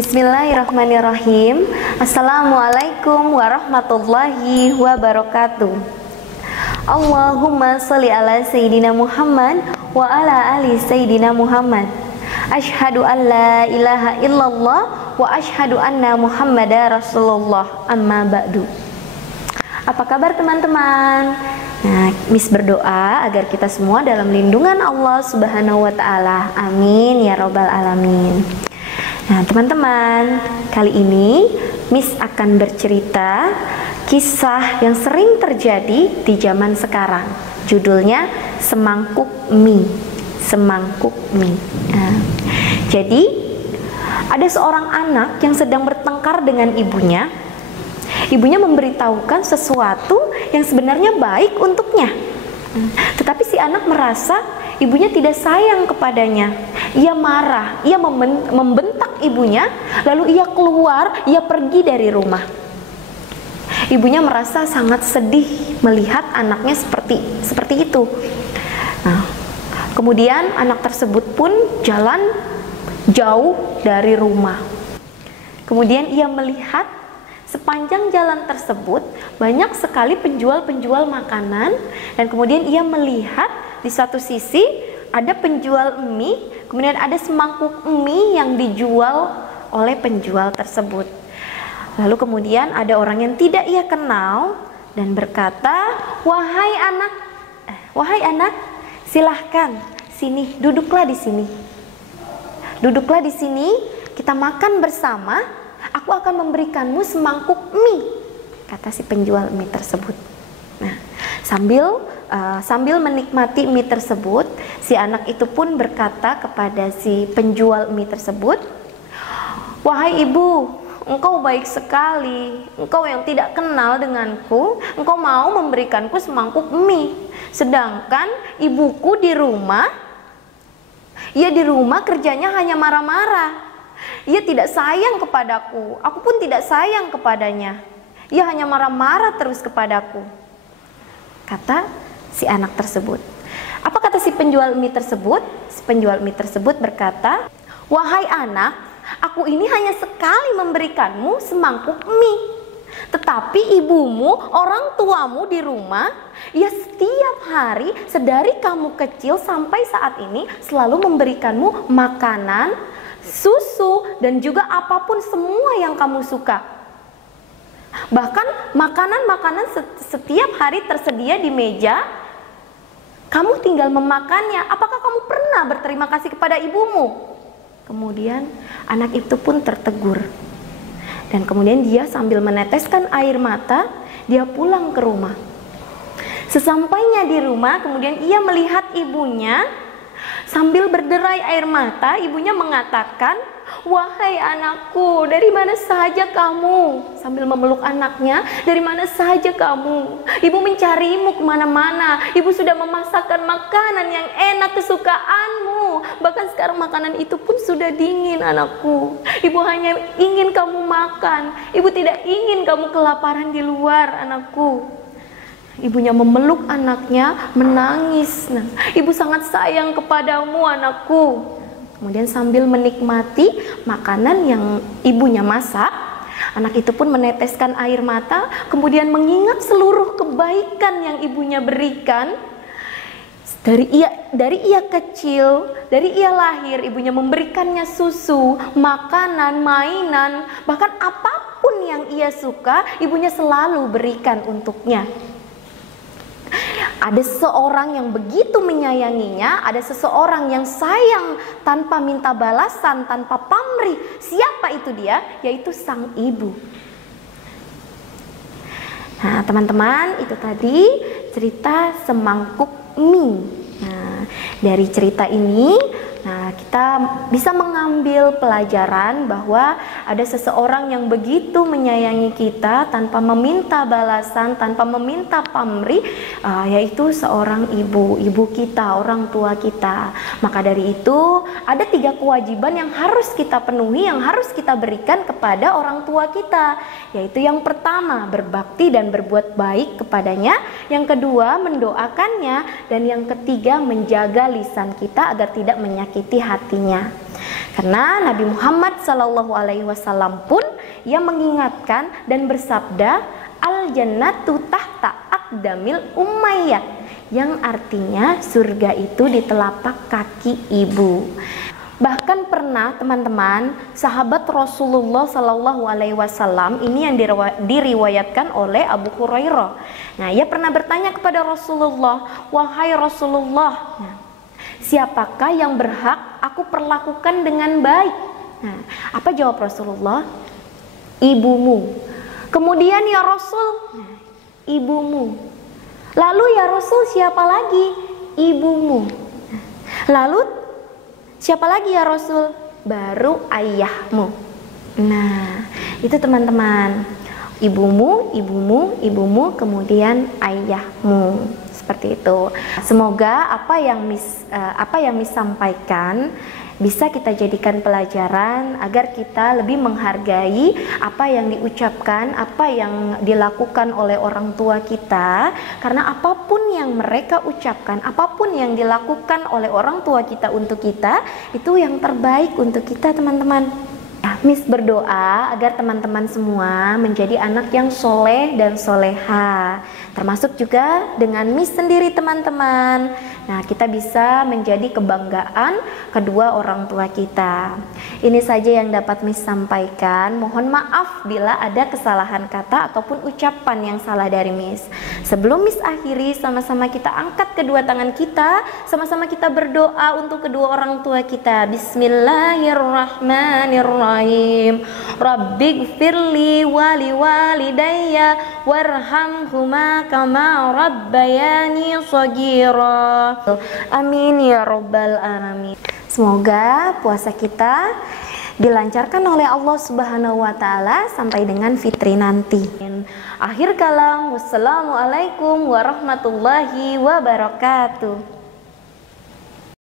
Bismillahirrahmanirrahim. Assalamualaikum warahmatullahi wabarakatuh. Allahumma sholli ala Sayyidina Muhammad wa ala ali Sayyidina Muhammad. Asyhadu an la ilaha illallah wa asyhadu anna Muhammadar Rasulullah. Amma ba'du. Apa kabar teman-teman? Nah, Miss berdoa agar kita semua dalam lindungan Allah Subhanahu wa taala. Amin ya rabbal alamin. Nah, teman-teman, kali ini Miss akan bercerita kisah yang sering terjadi di zaman sekarang. Judulnya Semangkuk Mie. Semangkuk Mie. Nah, jadi ada seorang anak yang sedang bertengkar dengan ibunya. Ibunya memberitahukan sesuatu yang sebenarnya baik untuknya. Tetapi si anak merasa ibunya tidak sayang kepadanya. Ia marah, ia membentak ibunya, lalu ia keluar, ia pergi dari rumah. Ibunya merasa sangat sedih melihat anaknya seperti itu. Nah, kemudian anak tersebut pun jalan jauh dari rumah. Kemudian ia melihat sepanjang jalan tersebut banyak sekali penjual-penjual makanan, dan kemudian ia melihat di satu sisi ada penjual mie, kemudian ada semangkuk mie yang dijual oleh penjual tersebut. Lalu kemudian ada orang yang tidak ia kenal dan berkata, wahai anak, silahkan sini, duduklah di sini. Duduklah di sini, kita makan bersama. Aku akan memberikanmu semangkuk mie, kata si penjual mie tersebut. Nah, sambil menikmati mie tersebut, si anak itu pun berkata kepada si penjual mie tersebut, wahai ibu, engkau baik sekali. Engkau yang tidak kenal denganku, engkau mau memberikanku semangkuk mie. Sedangkan ibuku di rumah, ia di rumah kerjanya hanya marah-marah. Ia tidak sayang kepadaku, aku pun tidak sayang kepadanya. Ia hanya marah-marah terus kepadaku, kata si anak tersebut. Apa kata si penjual mie tersebut? Si penjual mie tersebut berkata, wahai anak, aku ini hanya sekali memberikanmu semangkuk mie. Tetapi ibumu, orang tuamu di rumah, ia setiap hari sedari kamu kecil sampai saat ini selalu memberikanmu makanan, susu, dan juga apapun semua yang kamu suka. Bahkan makanan-makanan setiap hari tersedia di meja, kamu tinggal memakannya. Apakah kamu pernah berterima kasih kepada ibumu? Kemudian anak itu pun tertegur. Dan kemudian dia sambil meneteskan air mata, dia pulang ke rumah. Sesampainya di rumah, kemudian ia melihat ibunya sambil berderai air mata. Ibunya mengatakan, wahai anakku, dari mana saja kamu? Sambil memeluk anaknya, dari mana saja kamu? Ibu mencarimu kemana-mana. Ibu sudah memasakkan makanan yang enak kesukaanmu. Bahkan sekarang makanan itu pun sudah dingin, anakku. Ibu hanya ingin kamu makan. Ibu tidak ingin kamu kelaparan di luar, anakku. Ibunya memeluk anaknya, menangis. Nah, ibu sangat sayang kepadamu, anakku. Kemudian sambil menikmati makanan yang ibunya masak, anak itu pun meneteskan air mata, kemudian mengingat seluruh kebaikan yang ibunya berikan. Dari ia kecil, dari ia lahir, ibunya memberikannya susu, makanan, mainan, bahkan apapun yang ia suka, ibunya selalu berikan untuknya. Ada seseorang yang begitu menyayanginya, ada seseorang yang sayang tanpa minta balasan, tanpa pamrih. Siapa itu dia? Yaitu sang ibu. Nah, teman-teman, itu tadi cerita semangkuk mie. Nah, dari cerita ini, kita bisa mengambil pelajaran bahwa ada seseorang yang begitu menyayangi kita tanpa meminta balasan, tanpa meminta pamrih, yaitu seorang ibu kita, orang tua kita. Maka dari itu ada 3 kewajiban yang harus kita penuhi, yang harus kita berikan kepada orang tua kita, yaitu yang pertama, berbakti dan berbuat baik kepadanya, yang kedua, mendoakannya, dan yang ketiga, menjaga lisan kita agar tidak menyakiti hatinya. Karena Nabi Muhammad SAW pun yang mengingatkan dan bersabda, al jannatu tahta aqdamil ummayyat, yang artinya surga itu di telapak kaki ibu. Bahkan pernah teman-teman, sahabat Rasulullah SAW ini yang diriwayatkan oleh Abu Hurairah. Nah, ia pernah bertanya kepada Rasulullah, wahai Rasulullah, siapakah yang berhak aku perlakukan dengan baik? Nah, apa jawab Rasulullah? Ibumu. Kemudian ya Rasul, ibumu. Lalu ya Rasul, siapa lagi? Ibumu. Lalu siapa lagi ya Rasul? Baru ayahmu. Nah, itu teman-teman. Ibumu, ibumu, ibumu, kemudian ayahmu. Seperti itu. Semoga apa yang Miss sampaikan bisa kita jadikan pelajaran agar kita lebih menghargai apa yang diucapkan, apa yang dilakukan oleh orang tua kita. Karena apapun yang mereka ucapkan, apapun yang dilakukan oleh orang tua kita untuk kita, itu yang terbaik untuk kita, teman-teman. Miss berdoa agar teman-teman semua menjadi anak yang soleh dan soleha, termasuk juga dengan Miss sendiri, teman-teman. Nah, kita bisa menjadi kebanggaan kedua orang tua kita. Ini saja yang dapat Miss sampaikan. Mohon maaf bila ada kesalahan kata ataupun ucapan yang salah dari Miss. Sebelum Miss akhiri, sama-sama kita angkat kedua tangan kita, sama-sama kita berdoa untuk kedua orang tua kita. Bismillahirrahmanirrahim. Rabbighfirli wali walidayya warhamhuma kama rabbayani shaghira. Amin ya rabbal alamin. Semoga puasa kita dilancarkan oleh Allah Subhanahu wa taala sampai dengan fitri nanti. Akhir kalam, wassalamualaikum warahmatullahi wabarakatuh.